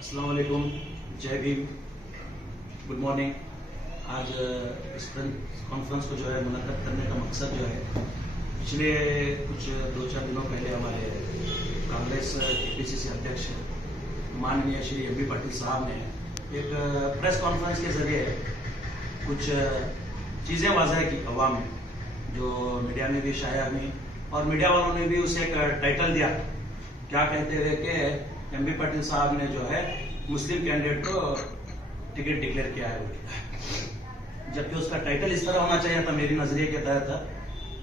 अस्सलाम वालेकुम, जय भीम, गुड मॉर्निंग। आज इस कॉन्फ्रेंस को जो है मुनक्कद करने का मकसद जो है, पिछले कुछ 2-4 दिनों पहले हमारे कांग्रेस केपीसीसी अध्यक्ष माननीय श्री एम बी पाटिल साहब ने एक प्रेस कॉन्फ्रेंस के जरिए कुछ चीज़ें वाज़ह की हवा में, जो मीडिया में भी शाया हुई और मीडिया वालों ने भी उसे एक टाइटल दिया, क्या कहते हुए कि एम बी पाटिल साहब ने जो है मुस्लिम कैंडिडेट को टिकट डिक्लेयर किया है। जबकि उसका टाइटल इस तरह होना चाहिए था मेरी नजरिए के तहत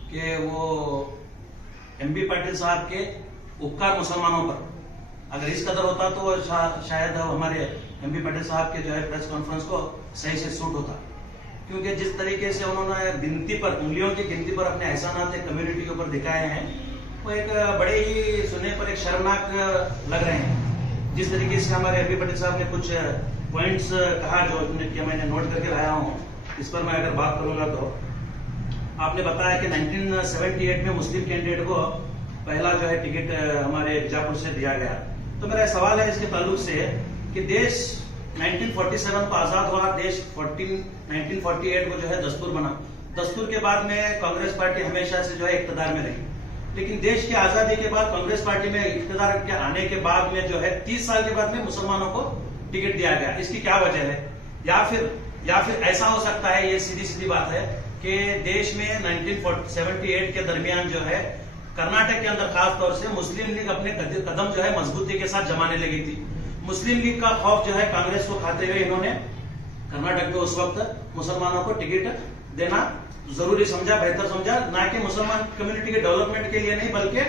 कि वो एम बी पाटिल साहब के उपकार मुसलमानों पर, अगर इस कदर होता तो शायद हमारे एम बी पाटिल साहब के जो है प्रेस कॉन्फ्रेंस को सही से सूट होता। क्योंकि जिस तरीके से उन्होंने गिनती पर, उंगलियों की गिनती पर अपने एहसानात कम्युनिटी के ऊपर दिखाए हैं, वो एक बड़े ही सुनने पर एक शर्मनाक लग रहे हैं। जिस तरीके से हमारे एम बी पाटिल साहब ने कुछ पॉइंट्स कहा जो मैंने नोट करके लाया हूँ, इस पर मैं अगर बात करूंगा तो आपने बताया कि 1978 में मुस्लिम कैंडिडेट को पहला जो है टिकट हमारे बीजापुर से दिया गया। तो मेरा सवाल है इसके ताल्लुक से कि देश 1947 को आजाद हुआ, देश 1948 को जो है दस्तूर बना। दस्तूर के बाद में कांग्रेस पार्टी हमेशा से जो है इक्तदार में रही, लेकिन देश की आजादी के बाद कांग्रेस पार्टी में इक्तदार के आने के बाद में जो है 30 साल के बाद में मुसलमानों को टिकट दिया गया। इसकी क्या वजह है? या फिर ऐसा हो सकता है, ये सीधी सीधी बात है कि देश में 1978 के दरमियान जो है कर्नाटक के अंदर खास तौर से मुस्लिम लीग अपने कदम जो है मजबूती के साथ जमाने लगी थी। मुस्लिम लीग का खौफ जो है कांग्रेस को खाते हुए इन्होंने कर्नाटक में उस वक्त मुसलमानों को टिकट देना जरूरी समझा, बेहतर समझा, ना कि मुसलमान कम्युनिटी के डेवलपमेंट के लिए नहीं, बल्कि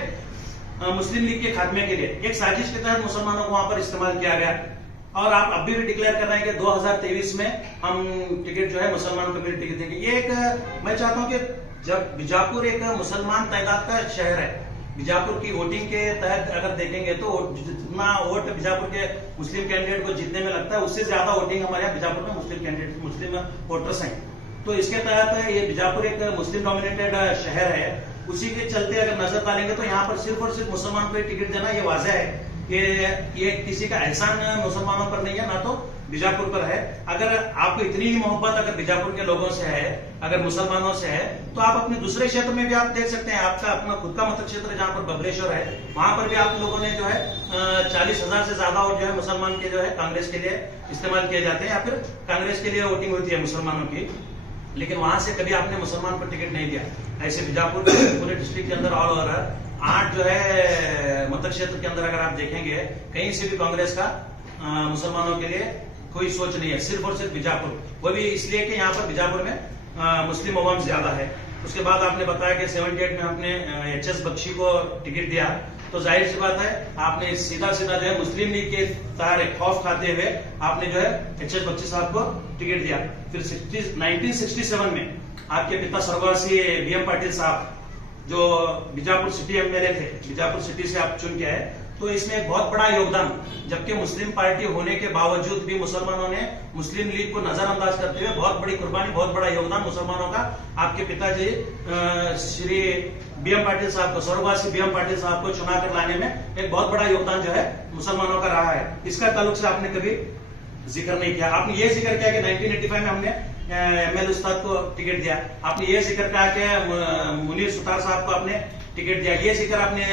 मुस्लिम लीग के खात्मे के लिए। एक साजिश के तहत मुसलमानों को वहां पर इस्तेमाल किया गया और आप अभी भी डिक्लेयर कर रहे हैं कि 2023 में हम टिकट जो है मुसलमान कम्युनिटी के देंगे। ये एक, मैं चाहता हूं कि जब बीजापुर एक मुसलमान तादाद का शहर है, बीजापुर की वोटिंग के तहत अगर देखेंगे तो जितना वोट बीजापुर के मुस्लिम कैंडिडेट को जीतने में लगता है, उससे ज्यादा वोटिंग हमारे यहाँ बीजापुर में मुस्लिम कैंडिडेट, मुस्लिम वोटर्स हैं। तो इसके तहत ये बीजापुर एक मुस्लिम डोमिनेटेड शहर है, उसी के चलते अगर नजर डालेंगे तो यहाँ पर सिर्फ और सिर्फ मुसलमान को टिकट देना ये वाजह है कि ये किसी का एहसान मुसलमानों पर नहीं है, ना तो बीजापुर पर है। अगर आपको इतनी ही मोहब्बत अगर बीजापुर के लोगों से है, अगर मुसलमानों से है, तो आप अपने दूसरे क्षेत्र में भी आप देख सकते हैं। आपका अपना खुद का मत क्षेत्र जहाँ पर बबलेश्वर है, वहां पर भी आप लोगों ने जो है 40,000 से ज्यादा वोट जो है मुसलमान के जो है कांग्रेस के लिए इस्तेमाल किए जाते हैं, या फिर कांग्रेस के लिए वोटिंग होती है मुसलमानों की, लेकिन वहां से कभी आपने मुसलमान को टिकट नहीं दिया। ऐसे बीजापुर पूरे डिस्ट्रिक्ट के अंदर ऑल ओवर 8 जो है मत क्षेत्र के अंदर अगर आप देखेंगे, कहीं से भी कांग्रेस का मुसलमानों के लिए कोई सोच नहीं है, सिर्फ और सिर्फ बीजापुर। वो भी इसलिए कि यहाँ पर बीजापुर में मुस्लिम अवाम ज्यादा है। उसके बाद आपने बताया कि 78 में आपने HS बख्शी को टिकट दिया, तो जाहिर सी बात है आपने सीधा सीधा जो है मुस्लिम लीग के तारे खौफ खाते हुए आपने जो है HS बख्शी साहब को टिकट दिया। फिर 1967 में आपके पिता स्वर्गवासी BM पाटिल साहब जो बीजापुर सिटी MLA थे, बीजापुर सिटी से आप चुन के आए, तो इसमें एक बहुत बड़ा योगदान, जबकि मुस्लिम पार्टी होने के बावजूद भी मुसलमानों ने मुस्लिम लीग को नजरअंदाज करते हुए बहुत बड़ी कुर्बानी, बहुत बड़ा योगदान मुसलमानों का आपके पिताजी श्री BM पाटिल साहब को, स्वर्गवासी BM पाटिल साहब को चुना कर लाने में एक बहुत बड़ा योगदान जो है मुसलमानों का रहा है। इसका ताल्लुक से आपने कभी जिक्र नहीं किया। आपने ये जिक्र किया कि 1985 में हमने ML उस्ताद को टिकट दिया, आपने ये जिक्र किया कि मुनीर सुतार साहब को आपने टिकट दिया, ये जिक्र आपने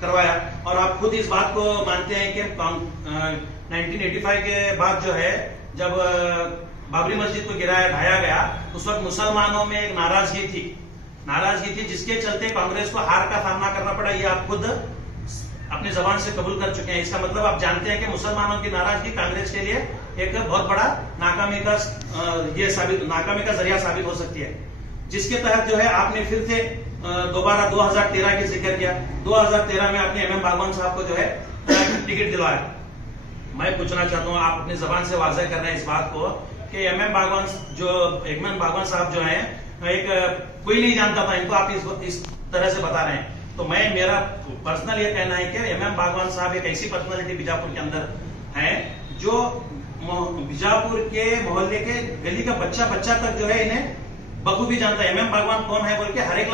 करवाया, और आप खुद इस बात को मानते हैं कि 1985 के बाद जो है जब बाबरी मस्जिद को ढाया गया, उस वक्त मुसलमानों में एक नाराजगी थी जिसके चलते कांग्रेस को हार का सामना करना पड़ा। ये आप खुद अपनी जबान से कबूल कर चुके हैं। इसका मतलब आप जानते हैं कि मुसलमानों की नाराजगी कांग्रेस के लिए एक बहुत बड़ा नाकामी का जरिया साबित हो सकती है, जिसके तहत जो है आपने फिर से दोबारा 2013 के जिक्र किया। 2013 में आपने MM बागवान साहब को जो है टिकट दिलवाया। मैं पूछना चाहता हूँ, आप अपनी जबान से वाज़ह कर रहे हैं इस बात को कि MM बागवान साहब जो है एक कोई नहीं जानता था इनको, आप इस तरह से बता रहे हैं। तो मेरा पर्सनल ये कहना है कि MM बागवान साहब एक ऐसी पर्सनालिटी बीजापुर के अंदर है जो बीजापुर के मोहल्ले के गली का बच्चा तक जो है इन्हें बखूबी जानता है। MM बागवान कौन है बोल के हर एक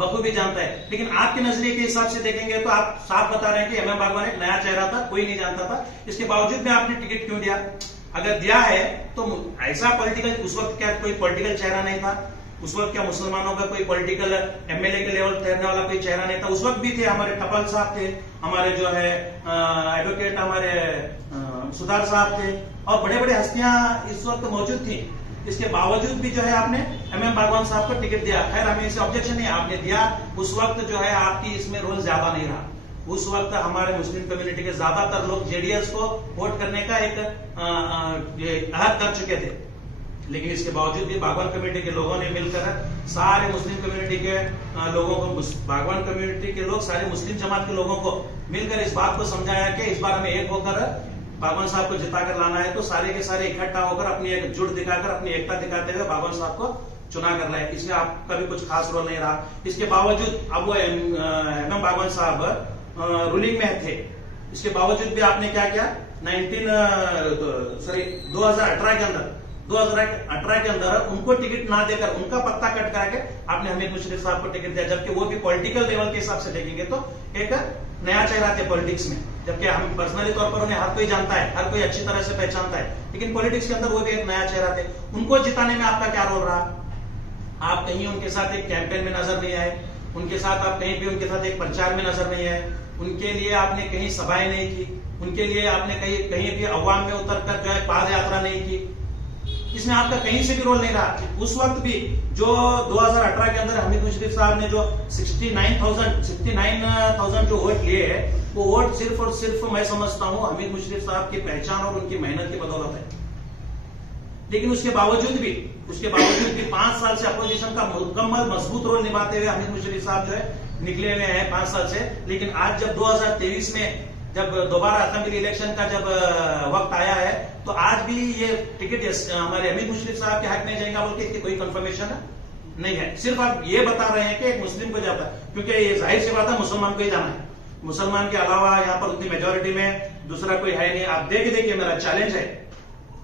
बखूबी जानता है। लेकिन आपके नजरिए के हिसाब से देखेंगे तो आप साफ बता रहे हैं कि एमएम बागवान एक नया चेहरा था, कोई नहीं जानता था, इसके बावजूद में आपने टिकट क्यों दिया? अगर दिया है तो ऐसा पॉलिटिकल, उस वक्त क्या कोई पॉलिटिकल चेहरा नहीं था? उस वक्त क्या मुसलमानों का कोई पॉलिटिकल एमएलए के लेवल ठहरने वाला कोई चेहरा नहीं था? उस वक्त भी थे, हमारे टपल साहब थे, हमारे जो है एडवोकेट हमारे सुधार साहब थे, और बड़े बड़े हस्तियां इस वक्त मौजूद थी। इसके बावजूद भी जो है आपने एमएम बागवान साहब को टिकट दिया। खैर हमें इससे ऑब्जेक्शन नहीं, आपने दिया। उस वक्त जो है आपकी इसमें रोल ज्यादा नहीं रहा। उस वक्त हमारे मुस्लिम कम्युनिटी के ज्यादातर लोग जेडीएस को वोट करने का एक अहद कर चुके थे। लेकिन इसके बावजूद भी बागवान कम्युनिटी के लोगों ने मिलकर सारे मुस्लिम कम्युनिटी के लोगों को, बागवान कम्युनिटी के लोग सारे मुस्लिम जमात के लोगों को मिलकर इस बात को समझाया कि इस बार हमें एक होकर बागवान साहब को जिताकर लाना है। तो सारे के सारे इकट्ठा होकर अपनी एक जुट दिखाकर, अपनी एकता दिखाते हुए बागवान साहब को चुना करना है। इसमें आपका भी कुछ खास रोल नहीं रहा। इसके बावजूद अब वो एमएम बागवान साहब रूलिंग में थे, इसके बावजूद भी आपने क्या किया? 2018 के अंदर उनको टिकट ना देकर, उनका पत्ता कट करके आपने हमीद मुशर्रफ साहब को टिकट दिया, जबकि वो भी पॉलिटिकल लेवल के हिसाब से देखेंगे तो एक नया चेहरा थे पॉलिटिक्स में। जबकि हम पर्सनली तौर पर उन्हें हर कोई जानता है, हर कोई अच्छी तरह से पहचानता है, लेकिन पॉलिटिक्स के अंदर वो भी एक नया चेहरा थे। उनको जिताने में आपका क्या रोल रहा? आप कहीं उनके साथ एक कैंपेन में नजर नहीं आए, उनके साथ आप कहीं भी उनके साथ एक प्रचार में नजर नहीं आए, उनके लिए आपने कहीं सभाएं नहीं की, उनके लिए आपने कहीं भी अवाम में उतरकर जो है पाद यात्रा नहीं की। इसमें आपका कहीं से भी रोल नहीं रहा। उस वक्त भी जो 2018 के अंदर हमीद मुशर्रफ साहब ने जो 69,000 जो वोट लिए है, वो वोट सिर्फ और सिर्फ मैं समझता हूं हमीद मुशर्रफ साहब की पहचान और उनकी मेहनत की बदौलत है। लेकिन उसके बावजूद भी 5 साल से अपोजिशन का मुकम्मल मजबूत रोल निभाते हुए हमीद मुशर्रफ साहब जो है निकले हुए हैं 5 साल से। लेकिन आज जब 2023 में जब दोबारा असेंबली इलेक्शन का जब वक्त आया है, तो आज भी ये टिकट हमारे हमीद मुशर्रफ साहब के हक में जाएगा बोल के इसकी कोई कंफर्मेशन नहीं है। सिर्फ आप ये बता रहे हैं कि एक मुस्लिम को जाता है, क्योंकि ये जाहिर सी बात है मुसलमान को ही जाना है। मुसलमान के अलावा यहाँ पर उतनी मेजोरिटी में दूसरा कोई है नहीं। आप देखिए मेरा चैलेंज है,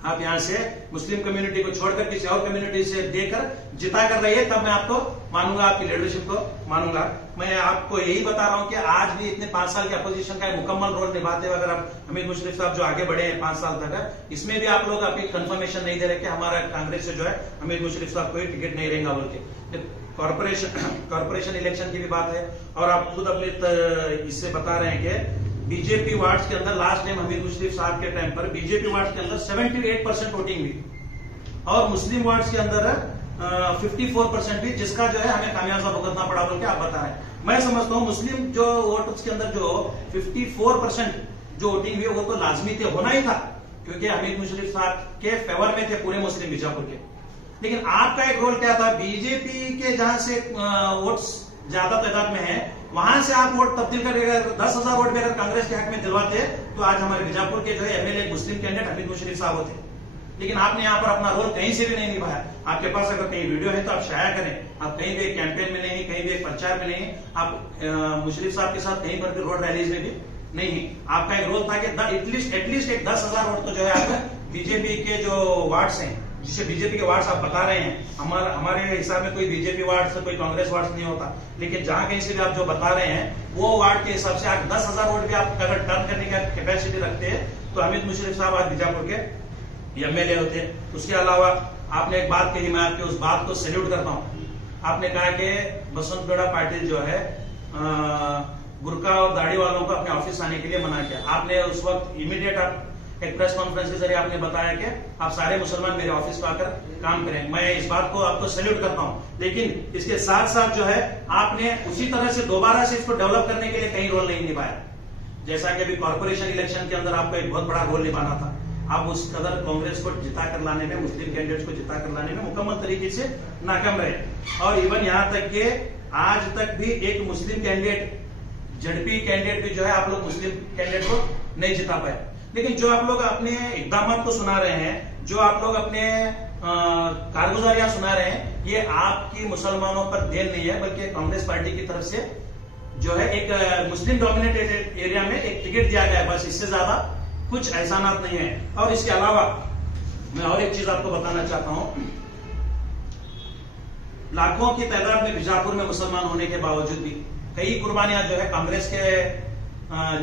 आप यहाँ से मुस्लिम कम्युनिटी को छोड़कर किसी और कम्युनिटी से देकर जिता कर रहिए, तब मैं आपको मानूंगा, आपकी लीडरशिप को मानूंगा। मैं आपको यही बता रहा हूं कि आज भी इतने 5 साल के अपोजिशन का मुकम्मल रोल निभाते हुए अगर आप हमीद मुशर्रफ साहब जो आगे बढ़े हैं 5 साल तक, इसमें भी आप लोग अपनी कंफर्मेशन नहीं दे रहे कि हमारा कांग्रेस से जो है हमीद मुशर्रफ साहब को टिकट नहीं रहेगा बोल के। कॉर्पोरेशन इलेक्शन की भी बात है, और आप खुद अपने इससे बता रहे हैं कि बीजेपी वार्ड्स के अंदर लास्ट टाइम हमीद मुशर्रफ साहब के टाइम पर बीजेपी वार्ड्स के अंदर 78% वोटिंग हुई, और मुस्लिम वार्ड्स के अंदर 54% भी, जिसका जो है हमें खामियाजा भुगतना पड़ा बोल के आप बता रहे हैं। मैं समझता हूं मुस्लिम जो वोटर्स के अंदर जो 54% जो वोटिंग हुई वो तो लाजमी थे, होना ही था, क्योंकि हमीद मुशर्रफ साहब के फेवर में थे पूरे मुस्लिम बीजापुर के। लेकिन आपका एक रोल क्या था? बीजेपी के जहां से वोट्स ज्यादा तादाद में है, वहां से आप वोट तब्दील कर 10,000 वोट भी अगर कांग्रेस के हक में दिलवाते तो आज हमारे बीजापुर के जो है एमएलए मुस्लिम कैंडिडेट हमीद मुशर्रफ साहब होते। लेकिन आपने यहाँ पर अपना रोल कहीं से भी नहीं निभाया। आपके पास अगर कहीं वीडियो है तो आप शाया करें। आप कहीं भी एक कैंपेन में नहीं, कहीं भी एक प्रचार में नहीं, आप मुशर्रफ साहब के साथ कहीं पर भी रोड रैलीज में भी नहीं। आपका एक रोल था कि एटलीस्ट एक 10,000 वोट तो जो है आपका बीजेपी के जो वार्ड्स हैं, जिसे बीजेपी के वार्ड्स आप बता रहे हैं, हमारे हिसाब में कोई बीजेपी वार्ड से कोई कांग्रेस वार्ड नहीं होता, लेकिन जहां कहीं से भी आप जो बता रहे हैं वो वार्ड के हिसाब से आप 10,000 वोट भी आप अगर टर्न करने का कैपेसिटी रखते हैं तो हमीद मुशर्रफ साहब आज बीजापुर के एमएलए होते। उसके अलावा आपने एक बात कही, मैं आपके उस बात को सैल्यूट करता हूं। आपने कहा कि बसंतगौड़ा पाटिल जो है बुर्का और दाढ़ी वालों को अपने ऑफिस आने के लिए मना किया। आपने उस वक्त इमीडिएट आप एक प्रेस कॉन्फ्रेंस के जरिए आपने बताया कि आप सारे मुसलमान मेरे ऑफिस पर आकर काम करें। मैं इस बात को आपको सैल्यूट करता हूं, लेकिन इसके साथ साथ जो है आपने उसी तरह से दोबारा से इसको डेवलप करने के लिए कहीं रोल नहीं निभाया। जैसा कि अभी कॉर्पोरेशन इलेक्शन के अंदर आपको एक बहुत बड़ा रोल निभाना था, आप उस कदर कांग्रेस को जिता कर लाने में, मुस्लिम कैंडिडेट्स को जिता कर लाने में मुकम्मल तरीके से नाकाम रहे। और इवन यहां तक कि आज तक भी एक मुस्लिम कैंडिडेट, जेडपी कैंडिडेट भी जो है आप लोग मुस्लिम कैंडिडेट को नहीं जिता पाए। लेकिन जो आप लोग अपने इकदाम को सुना रहे हैं, जो आप लोग अपने कारगुजारियां सुना रहे हैं, ये आपकी मुसलमानों पर देन नहीं है, बल्कि कांग्रेस पार्टी की तरफ से जो है एक मुस्लिम डोमिनेटेड एरिया में एक टिकट दिया गया है, बस इससे ज्यादा कुछ एहसानात नहीं है। और इसके अलावा मैं और एक चीज आपको बताना चाहता हूं। लाखों की तादाद में बीजापुर में मुसलमान होने के बावजूद भी कई कुर्बानियां जो है कांग्रेस के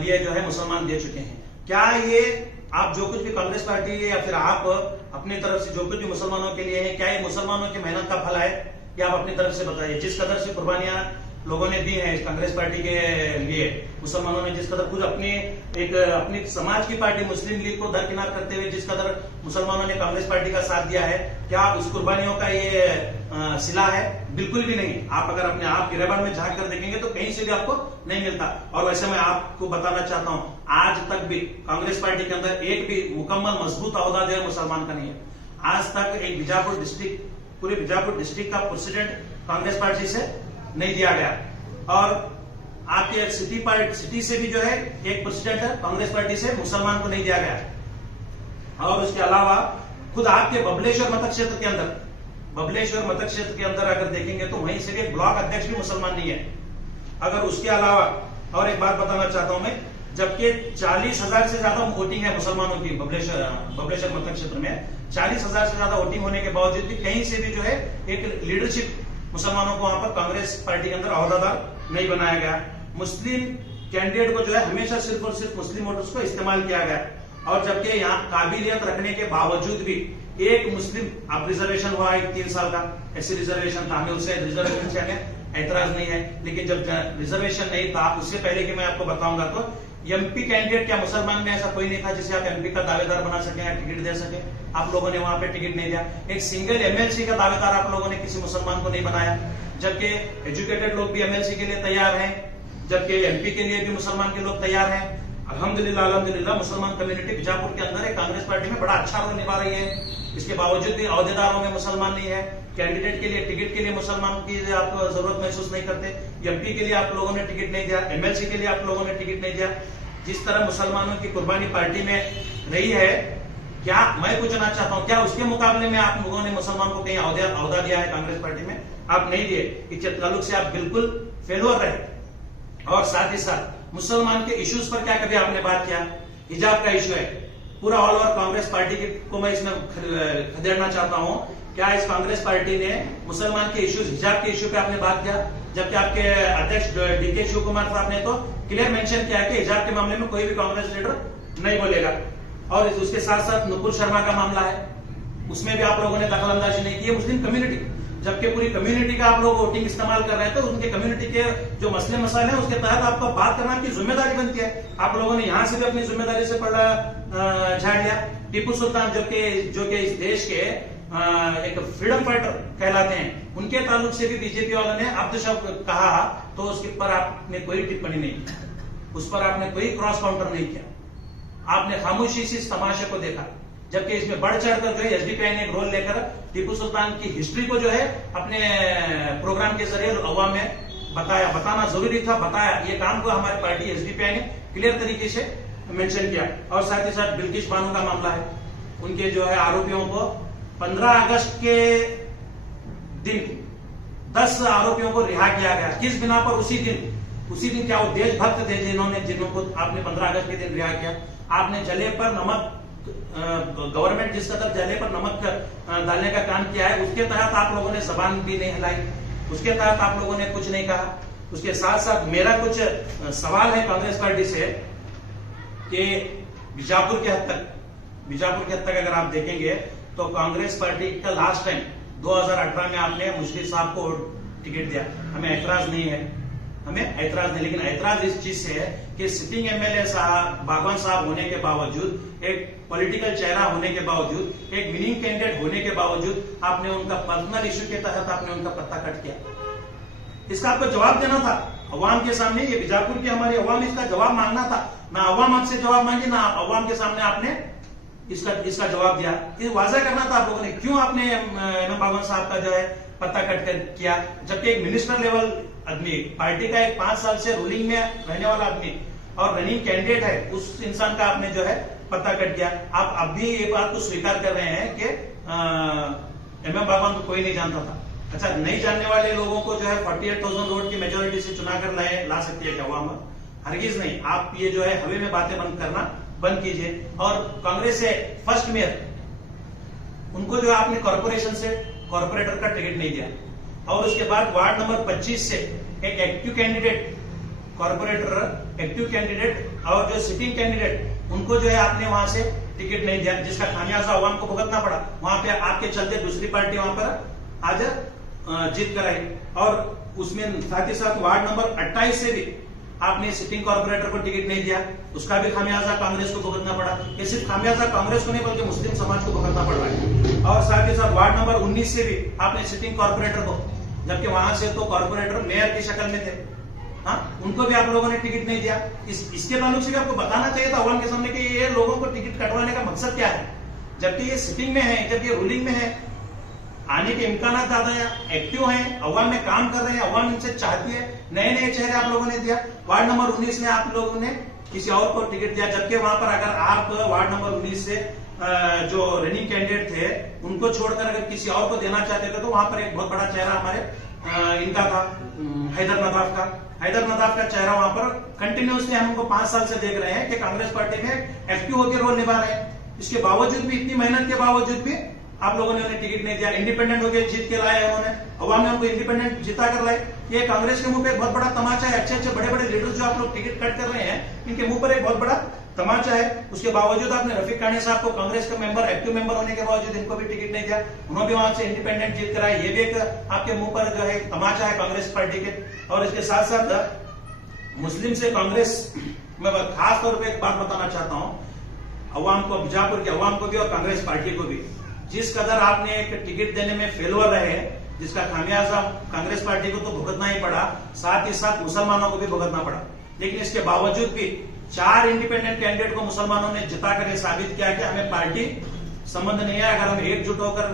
लिए जो है मुसलमान दे चुके हैं। क्या ये आप जो कुछ भी कांग्रेस पार्टी या फिर आप अपनी तरफ से जो कुछ भी मुसलमानों के लिए है, क्या ये मुसलमानों की मेहनत का फल है? या आप अपनी तरफ से बताइए। जिस कदर से कुर्बानियां लोगों ने दी हैं इस कांग्रेस पार्टी के लिए, मुसलमानों ने जिस कदर खुद अपनी समाज की पार्टी मुस्लिम लीग को दरकिनार करते हुए जिस कदर मुसलमानों ने कांग्रेस पार्टी का साथ दिया है, क्या उस कुर्बानियों का ये सिला है? बिल्कुल भी नहीं। आप अगर अपने आप गिरेबान में झांक कर देखेंगे तो कहीं से भी आपको नहीं मिलता। और वैसे मैं आपको बताना चाहता हूं, आज तक भी कांग्रेस पार्टी के अंदर एक भी मुकम्मल मजबूत अहदा जो है मुसलमान का नहीं है। आज तक एक बीजापुर डिस्ट्रिक्ट, पूरे बीजापुर डिस्ट्रिक्ट का प्रेसिडेंट कांग्रेस पार्टी से नहीं दिया गया। और आपके सिटी से भी जो है एक प्रेसिडेंट है कांग्रेस पार्टी से, मुसलमान को नहीं दिया गया। और उसके अलावा खुद आपके बबलेश्वर मतक क्षेत्र के अंदर अगर देखेंगे तो वहीं से भी एक ब्लॉक अध्यक्ष भी मुसलमान नहीं है। अगर उसके अलावा और एक बात बताना चाहता हूं मैं, जबकि 40,000 से ज्यादा वोटिंग है मुसलमानों की बबलेश्वर मतक क्षेत्र में, 40,000 से ज्यादा वोटिंग होने के बावजूद भी कहीं से भी जो है एक लीडरशिप मुसलमानों को वहां पर कांग्रेस पार्टी के अंदर अहदेदार नहीं बनाया गया। मुस्लिम कैंडिडेट को जो है हमेशा सिर्फ और सिर्फ मुस्लिम वोटर्स को इस्तेमाल किया गया। और जबकि यहाँ काबिलियत रखने के बावजूद भी एक मुस्लिम, अब रिजर्वेशन हुआ एक 3 साल का ऐसी रिजर्वेशन था, हमें उससे रिजर्वेशन से हमें ऐतराज नहीं है। लेकिन जब रिजर्वेशन नहीं था, उससे पहले कि मैं आपको बताऊंगा, तो एमपी कैंडिडेट, क्या मुसलमान में ऐसा कोई नहीं था जिसे आप एमपी का दावेदार बना सके या टिकट दे सके? आप लोगों ने वहां पे टिकट नहीं दिया। एक सिंगल एमएलसी का दावेदार आप लोगों ने किसी मुसलमान को नहीं बनाया, जबकि एजुकेटेड लोग भी एमएलसी के लिए तैयार हैं, जबकि एमपी के लिए भी मुसलमान के लोग तैयार हैं। अल्हम्दुलिल्लाह मुसलमान कम्युनिटी बीजापुर के अंदर है, कांग्रेस पार्टी में बड़ा अच्छा रोल निभा रही है। इसके बावजूद भी अहदेदारों में मुसलमान नहीं है। कैंडिडेट के लिए, टिकट के लिए मुसलमान की आप जरूरत महसूस नहीं करते। एमपी के लिए आप लोगों ने टिकट नहीं दिया, एमएलसी के लिए आप लोगों ने टिकट नहीं दिया। जिस तरह मुसलमानों की कुर्बानी पार्टी में रही है, क्या मैं पूछना चाहता हूं, क्या उसके मुकाबले में आप लोगों ने मुसलमान को कहीं अहदा दिया है कांग्रेस पार्टी में? आप नहीं दिए। इस ताल्लुक से आप बिल्कुल फेलुअर रहे। और साथ ही साथ मुसलमान के इश्यूज पर क्या कभी आपने बात किया? हिजाब का इश्यू है, पूरा ऑल ओवर कांग्रेस पार्टी को मैं इसमें खदेड़ना चाहता हूं। क्या इस कांग्रेस पार्टी ने मुसलमान के इश्यूज, हिजाब के इश्यू पे आपने बात किया? जबकि आपके अध्यक्ष डीके शिव कुमार साहब ने तो क्लियर मेंशन किया है कि हिजाब के मामले में कोई भी कांग्रेस लीडर नहीं बोलेगा। और उसके साथ साथ नुपुर शर्मा का मामला है, उसमें भी आप लोगों ने दखलंदाजी नहीं की है। मुस्लिम कम्युनिटी, जबकि पूरी कम्युनिटी का आप लोग वोटिंग इस्तेमाल कर रहे थे, उनके कम्युनिटी के जो मसले मसाले हैं उसके तहत आपको बात करना आपकी जिम्मेदारी बनती है। आप लोगों ने यहां से भी अपनी जिम्मेदारी से पड़ा झाड़ लिया। टीपू सुल्तान, जबकि जो कि इस देश के एक फ्रीडम फाइटर कहलाते हैं, उनके ताल्लुक से भी बीजेपी वालों ने अपशब्द कहा, तो उसके पर आपने कोई टिप्पणी नहीं की, उस पर आपने कोई क्रॉस काउंटर नहीं किया। आपने खामोशी से इस तमाशे को देखा, जबकि इसमें बढ़ चढ़कर जो है एसडीपीआई ने एक रोल लेकर टीपू सुल्तान की हिस्ट्री को जो है अपने प्रोग्राम के जरिए अवाम में बताना जरूरी था, बताया। ये काम को हमारी पार्टी एसडीपीआई ने क्लियर तरीके से मेंशन किया। और साथ ही साथ बिल्किश बानो का मामला है, उनके जो है आरोपियों को 15 अगस्त के दिन 10 आरोपियों को रिहा किया गया। किस बिना पर? उसी दिन क्या वो देशभक्त थे जिनको आपने 15 अगस्त के दिन रिहा किया? आपने जले पर नमक, गवर्नमेंट जिस कदर जले पर नमक डालने का काम किया है, उसके तहत आप लोगों ने जबान भी नहीं हिलाई, उसके तहत आप लोगों ने कुछ नहीं कहा। उसके साथ साथ मेरा कुछ सवाल है कांग्रेस पार्टी से कि बीजापुर के हद तक अगर आप देखेंगे तो कांग्रेस पार्टी का लास्ट टाइम 2018 में आपने मुश्किल साहब को टिकट दिया। हमें ऐतराज नहीं, लेकिन ऐतराज इस चीज से है कि सिटिंग एमएलए साहब, बागवान साहब होने के बावजूद, एक पॉलिटिकल चेहरा होने के बावजूद, एक विनिंग कैंडिडेट होने के बावजूद आपने उनका पर्सनल इश्यू के तहत आपने उनका पत्ता कट किया। इसका आपको जवाब देना था अवाम के सामने। ये बीजापुर की हमारी अवाम, इसका जवाब मांगना था। ना अवाम आपसे जवाब मांगी, ना अवाम के सामने आपने इसका जवाब दिया। ये वाज़ह करना था आप लोगों ने, क्यों आपने एमएम बागवान साहब का जो है पत्ता कट कर किया, जबकि एक मिनिस्टर लेवल आदमी, पार्टी का एक 5 साल से रूलिंग में रहने वाला आदमी और रनिंग कैंडिडेट है, उस इंसान का आपने जो है पत्ता कट किया। आप अब भी ये बात को स्वीकार कर रहे हैं कि एमएम बागवान को कोई नहीं जानता था। अच्छा, नहीं जानने वाले लोगों को जो है 48,000 वोट की मेजोरिटी से चुना कर ला सकती है क्या अवाम? हरगिज नहीं। आप ये जो है हवे में बातें बंद कीजिए। और कांग्रेस से फर्स्ट मेयर, उनको जो आपने कॉर्पोरेशन से कॉर्पोरेटर का टिकट नहीं दिया, और उसके बाद वार्ड नंबर 25 से एक active candidate, corporator active candidate और जो सिटिंग कैंडिडेट, उनको जो है आपने वहां से टिकट नहीं दिया, जिसका खामियाजा अवाम को भुगतना पड़ा। वहां पे आपके चलते दूसरी पार्टी वहां पर आज जीत कर आई। और उसमें साथ ही साथ वार्ड नंबर 28 से भी आपने सिटिंग कॉर्पोरेटर को टिकट नहीं दिया, उसका भी खामियाजा कांग्रेस को भुगतना पड़ा। ये सिर्फ खामियाजा कांग्रेस को नहीं बल्कि मुस्लिम समाज को भुगतना पड़ रहा है। और साथ ही साथ वार्ड नंबर 19 से भी आपने सिटिंग कॉर्पोरेटर को, जबकि वहां से तो कॉर्पोरेटर मेयर की शक्ल में थे, हाँ, उनको भी आप लोगों ने टिकट नहीं दिया। इसके ताल्लुक से भी आपको बताना चाहिए था अवाम के सामने कि ये लोगों को टिकट कटवाने का मकसद क्या है, जबकि ये सिटिंग में है, जब ये रूलिंग में है, आने के इम्कान ज्यादा है, एक्टिव हैं, अवाम में काम कर रहे हैं, अवाम इनसे चाहती है। नए नए चेहरे आप लोगों ने दिया। वार्ड नंबर 19 में आप लोगों ने किसी और को टिकट दिया, जबकि वहां पर अगर आप वार्ड नंबर 19 से जो रनिंग कैंडिडेट थे उनको छोड़कर अगर किसी और को देना चाहते थे तो वहां पर एक बहुत बड़ा चेहरा हमारे इनका था, हैदर नदाफ का। हैदर नदाफ का चेहरा वहां पर कंटिन्यूसली हम उनको 5 साल से देख रहे हैं कि कांग्रेस पार्टी में एक्टिव होकर रोल निभा रहे हैं। इसके बावजूद भी, इतनी मेहनत के बावजूद भी आप लोगों ने उन्हें टिकट नहीं दिया। इंडिपेंडेंट होकर जीत के लाए उन्होंने, अवाम ने उनको इंडिपेंडेंट जिता कर लाए। ये कांग्रेस के मुंह पे एक बहुत बड़ा तमाचा है। अच्छे अच्छे बड़े बड़े लीडर्स जो आप लोग टिकट कट कर रहे हैं, इनके मुंह पर एक बहुत बड़ा तमाचा है। उसके बावजूद आपने रफीक कानी साहब को कांग्रेस का मेंबर, एक्टिव मेंबर होने के बावजूद इनको भी टिकट नहीं दिया। उन्होंने भी वहां से इंडिपेंडेंट जीत कराया। ये भी एक आपके मुंह पर जो है तमाचा है कांग्रेस पार्टी के। और इसके साथ साथ मुस्लिम से कांग्रेस में खास तौर पर एक बात बताना चाहता हूं, अवाम को, बीजापुर के अवाम को भी और कांग्रेस पार्टी को भी, जिस कदर आपने एक टिकट देने में फेलवर रहे, जिसका खामियाजा कांग्रेस पार्टी को तो भुगतना ही पड़ा, साथ ही साथ मुसलमानों को भी भुगतना पड़ा। लेकिन इसके बावजूद भी 4 इंडिपेंडेंट कैंडिडेट को मुसलमानों ने जिताकर यह साबित किया कि हमें पार्टी संबंध नहीं है। अगर हम एकजुट होकर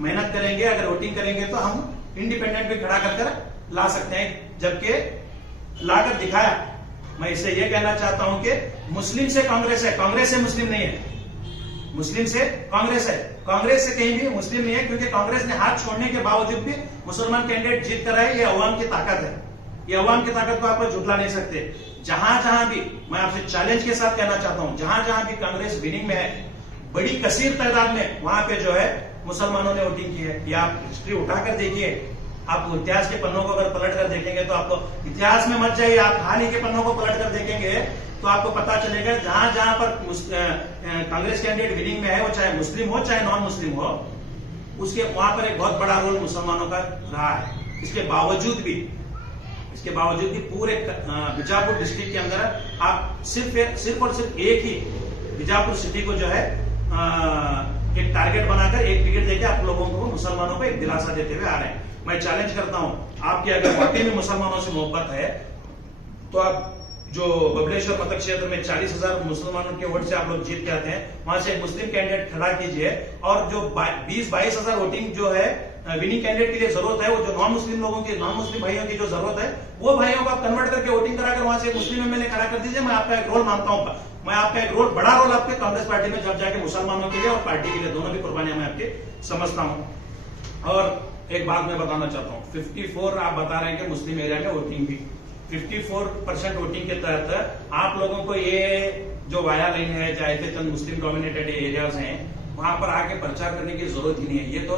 मेहनत करेंगे, अगर वोटिंग करेंगे तो हम इंडिपेंडेंट भी खड़ा कर ला सकते हैं, जबकि लाकर दिखाया। मैं इससे यह कहना चाहता हूं कि मुस्लिम से कांग्रेस है, कांग्रेस से मुस्लिम नहीं है। मुस्लिम से कांग्रेस है, कांग्रेस से कहीं भी मुस्लिम नहीं है, क्योंकि कांग्रेस ने हाथ छोड़ने के बावजूद भी मुसलमान कैंडिडेट जीत कर आए। ये अवाम की ताकत है। ये अवाम की ताकत को आप लोग झुठला नहीं सकते। जहां जहां भी, मैं आपसे चैलेंज के साथ कहना चाहता हूं, जहां जहां भी कांग्रेस विनिंग में है, बड़ी कसीर तादाद में वहां पे जो है मुसलमानों ने वोटिंग की है। ये आप हिस्ट्री उठाकर देखिए, आप इतिहास के पन्नों को अगर पलट कर देखेंगे तो आपको, इतिहास में मत जाइए, आप हाल ही के पन्नों को पलट कर देखेंगे तो आपको पता चलेगा जहां जहां पर कांग्रेस कैंडिडेट विनिंग में है, वो चाहे मुस्लिम हो चाहे नॉन मुस्लिम हो, उसके वहां पर एक बहुत बड़ा रोल मुसलमानों का रहा है। इसके बावजूद भी पूरे बीजापुर डिस्ट्रिक्ट के अंदर आप सिर्फ और सिर्फ एक ही बीजापुर सिटी को जो है एक टारगेट बनाकर एक टिकट देकर आप लोगों को, मुसलमानों को एक दिलासा देते हुए आ रहे हैं। मैं चैलेंज करता हूं, आपकी अगर वाकई में मुसलमानों से मोहब्बत है तो आप जो बबलेश्वर मतक क्षेत्र में 40,000 मुसलमानों के वोट से आप लोग जीत के आते हैं, वहां से एक मुस्लिम कैंडिडेट खड़ा कीजिए। और जो 20-22,000 वोटिंग जो है विनिंग कैंडिडेट के लिए जरूरत है, वो जो नॉन मुस्लिम लोगों की, नॉन मुस्लिम भाइयों की जो जरूरत है, वो भाइयों को आप कन्वर्ट करके वोटिंग कराकर वहां से मुस्लिम एमएलए खड़ा कर दीजिए। मैं आपका एक रोल मानता हूं, मैं आपका एक रोल, बड़ा रोल आपके कांग्रेस पार्टी में जब जाके मुसलमानों के लिए और पार्टी के लिए, दोनों भी कुर्बानियां मैं आपके समझता हूं। और एक बात मैं बताना चाहता हूं, 54 आप बता रहे हैं कि मुस्लिम एरिया में वोटिंग भी, 54% वोटिंग के तहत आप लोगों को ये जो वाया लाइन है, चाहे चंद मुस्लिम डोमिनेटेड एरियाज हैं, वहां पर आके प्रचार करने की जरूरत ही नहीं है। ये तो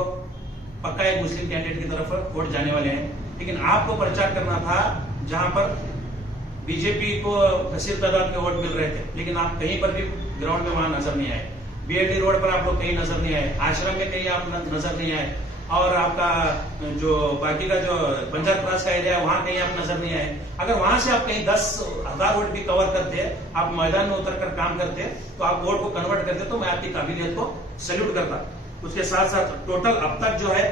पक्का एक मुस्लिम कैंडिडेट की तरफ वोट जाने वाले हैं। लेकिन आपको प्रचार करना था जहां पर बीजेपी को कसीर तादाद में वोट मिल रहे थे, लेकिन आप कहीं पर भी ग्राउंड में वहां नजर नहीं आए। बीएलडी रोड पर आप लोग कहीं नजर नहीं आए, आश्रम में कहीं आप नजर नहीं आए, और आपका जो बाकी का जो बंजार क्रॉस का एरिया है वहां कहीं आप नजर नहीं आए। अगर वहां से आप कहीं 10,000 वोट भी कवर करते, आप मैदान में उतरकर काम करते, तो आप वोट को कन्वर्ट करते, तो मैं आपकी काबिलियत को सैल्यूट करता। उसके साथ साथ टोटल अब तक जो है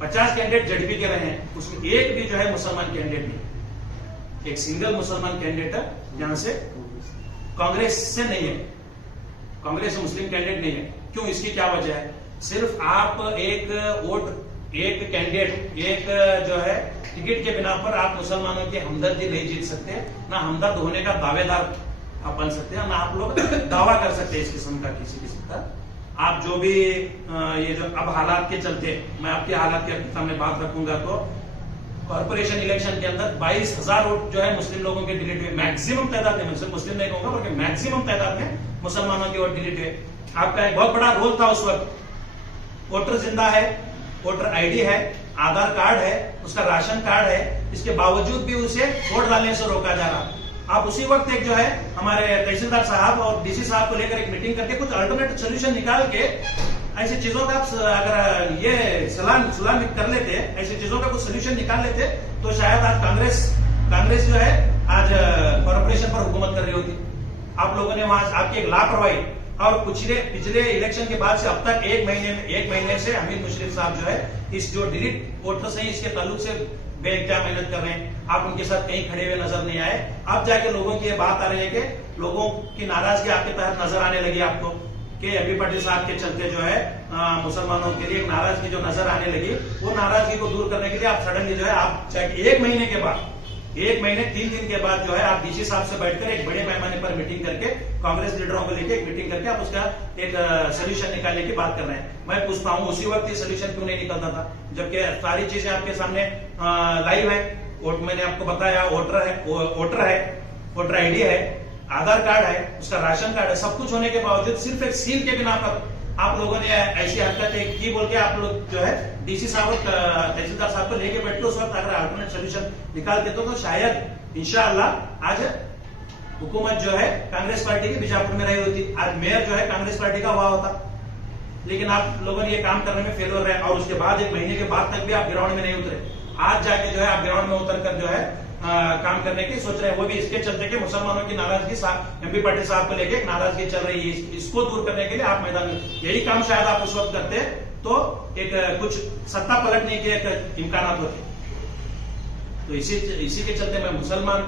50 कैंडिडेट जेडपी के रहे हैं, उसमें एक भी जो है मुसलमान कैंडिडेट नहीं, एक सिंगल मुसलमान कैंडिडेट है जहां से कांग्रेस से नहीं है, कांग्रेस से मुस्लिम कैंडिडेट नहीं है। क्यों, इसकी क्या वजह है? सिर्फ आप एक वोट, एक कैंडिडेट, एक जो है टिकट के बिना पर आप मुसलमानों की हमदर्दी नहीं जीत सकते, ना हमदर्द होने का दावेदार आप बन सकते हैं, ना आप लोग दावा कर सकते हैं इस किस्म का, किसी किस्म का। आप जो भी ये जो अब हालात के चलते, मैं आपके हालात के सामने बात रखूंगा, तो कॉर्पोरेशन इलेक्शन के अंदर 22,000 वोट जो है मुस्लिम लोगों के डिलीट हुए, मैक्सिमम तादाद में, मुस्लिम नहीं कहूंगा बल्कि मैक्सिमम तादाद में मुसलमानों के वोट डिलीट हुए। आपका एक बहुत बड़ा रोल था उस वक्त। वोटर जिंदा है, वोटर आईडी है, आधार कार्ड है, उसका राशन कार्ड है, इसके बावजूद भी उसे वोट डालने से रोका जा रहा। आप उसी वक्त एक जो है हमारे तहसीलदार साहब और डीसी साहब को लेकर एक मीटिंग करके कुछ अल्टरनेटिव सोल्यूशन निकाल के ऐसी चीजों का अगर ये सुलह कर लेते, ऐसी चीजों का कुछ सोल्यूशन निकाल लेते, तो शायद आज कांग्रेस जो है आज कॉर्पोरेशन पर हुकूमत कर रही होती। आप लोगों ने वहां आपकी एक लापरवाही और पिछले इलेक्शन के बाद से अब तक एक महीने से हमीद मुशर्रफ साहब जो है इस जो डिलीट वोटर्स हैं इसके ताल्लुक से क्या मेहनत कर रहे हैं। आप उनके साथ कहीं खड़े हुए नजर नहीं आए। अब जाके लोगों की ये बात आ रही है कि लोगों की नाराजगी आपके तहत नजर आने लगी आपको कि एमपी पाटिल साहब के चलते जो है मुसलमानों के लिए एक नाराजगी जो नजर आने लगी, वो नाराजगी को दूर करने के लिए आप सडनली जो है आप चाहे एक महीने 3 दिन के बाद जो है आप डीसी साहब से बैठकर एक बड़े पैमाने पर मीटिंग करके कांग्रेस लीडरों को लेकर एक मीटिंग करके आप उसका एक सोल्यूशन निकालने की बात कर रहे हैं। मैं पूछता हूं उसी वक्त ये सोल्यूशन क्यों नहीं निकलता था, जबकि सारी चीजें आपके सामने लाइव है। मैंने आपको बताया वोटर आईडी है, आधार कार्ड है, उसका राशन कार्ड है, सब कुछ होने के बावजूद सिर्फ एक सील के बिना पर आप लोगों ने ऐसी हरकत की बोल के आप लोग जो है डीसी साहब और तहसीलदार साहब को लेके बैठे। उस वक्त अगर अल्टरनेट सोल्यूशन निकालते तो शायद इंशाअल्लाह आज हुकूमत जो है कांग्रेस पार्टी की बीजापुर में रही होती, आज मेयर जो है कांग्रेस पार्टी का हुआ होता। लेकिन आप लोगों ने ये काम करने में फेल हो रहे हैं और उसके बाद 1 महीने के बाद तक भी आप ग्राउंड में नहीं उतरे। आज जाके जो है आप ग्राउंड में उतर कर जो है काम करने की सोच रहे हैं, वो भी इसके चलते कि मुसलमानों की नाराजगी एमपी पाटिल साहब को लेके एक नाराजगी चल रही है, इसको दूर करने के लिए आप मैदान में यही काम शायद आप उस वक्त करते तो एक कुछ सत्ता पलटने के एक इम्कान होते। तो इसी के चलते मैं मुसलमान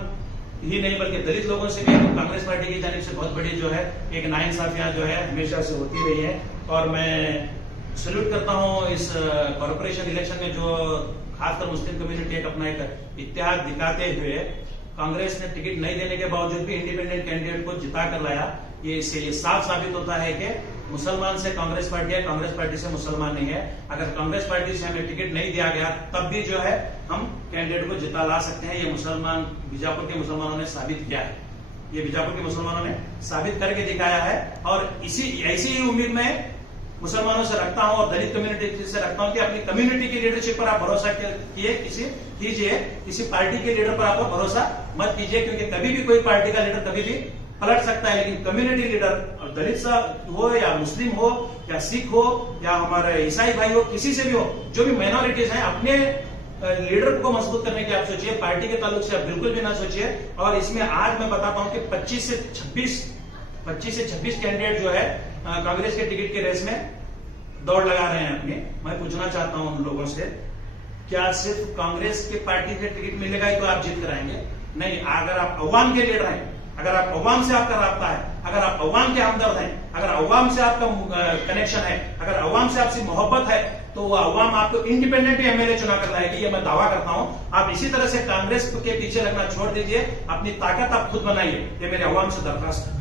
ही नहीं बल्कि दलित लोगों से भी कांग्रेस पार्टी की जानिब से बहुत बड़ी जो है एक नाइंसाफियां जो है हमेशा से होती रही है। और मैं सल्यूट करता हूं इस कॉर्पोरेशन इलेक्शन में जो खासकर मुस्लिम कम्युनिटी एक अपना एक इत्तेहाद दिखाते हुए कांग्रेस ने टिकट नहीं देने के बावजूद भी इंडिपेंडेंट कैंडिडेट को जिता कर लाया। ये इससे ये साफ साबित होता है कि मुसलमान से कांग्रेस पार्टी है, कांग्रेस पार्टी से मुसलमान नहीं है। अगर कांग्रेस पार्टी से हमें टिकट नहीं दिया गया तब भी जो है हम कैंडिडेट को जिता ला सकते हैं। ये बीजापुर के मुसलमानों ने साबित किया है, ये बीजापुर के मुसलमानों ने साबित करके दिखाया है। और ऐसी ही उम्मीद में मुसलमानों से रखता हूं और दलित कम्युनिटी से रखता हूं कि अपनी कम्युनिटी की लीडरशिप पर आप भरोसा कीजिए, किसी पार्टी के लीडर पर आप भरोसा मत कीजिए, क्योंकि कभी भी कोई पार्टी का लीडर कभी भी पलट सकता है। लेकिन कम्युनिटी लीडर, दलित हो या मुस्लिम हो या सिख हो या हमारे ईसाई भाई हो, किसी से भी हो, जो भी माइनॉरिटीज हैं, अपने लीडर को मजबूत करने की आप सोचिए, पार्टी के ताल्लुक से आप बिल्कुल भी ना सोचिए। और इसमें आज मैं बताता हूं कि 25 से 26 कैंडिडेट जो है कांग्रेस के टिकट के रेस में दौड़ लगा रहे हैं अपने। मैं पूछना चाहता हूं उन लोगों से, क्या सिर्फ कांग्रेस के पार्टी से टिकट मिलेगा ही तो आप जीत कराएंगे? नहीं, अगर आप अवाम के लीडर हैं, अगर आप अवाम से आपका राब्ता है, अगर आप अवाम के हमदर्द हैं, अगर अवाम से आपका कनेक्शन है, अगर अवाम से आपसी मोहब्बत है, तो वो अवाम आपको इंडिपेंडेंट एमएलए चुना कर लाएगी, ये मैं दावा करता हूं। आप इसी तरह से कांग्रेस के पीछे लगना छोड़ दीजिए, अपनी ताकत आप खुद बनाइए, ये मेरे अवाम से दरखास्त है।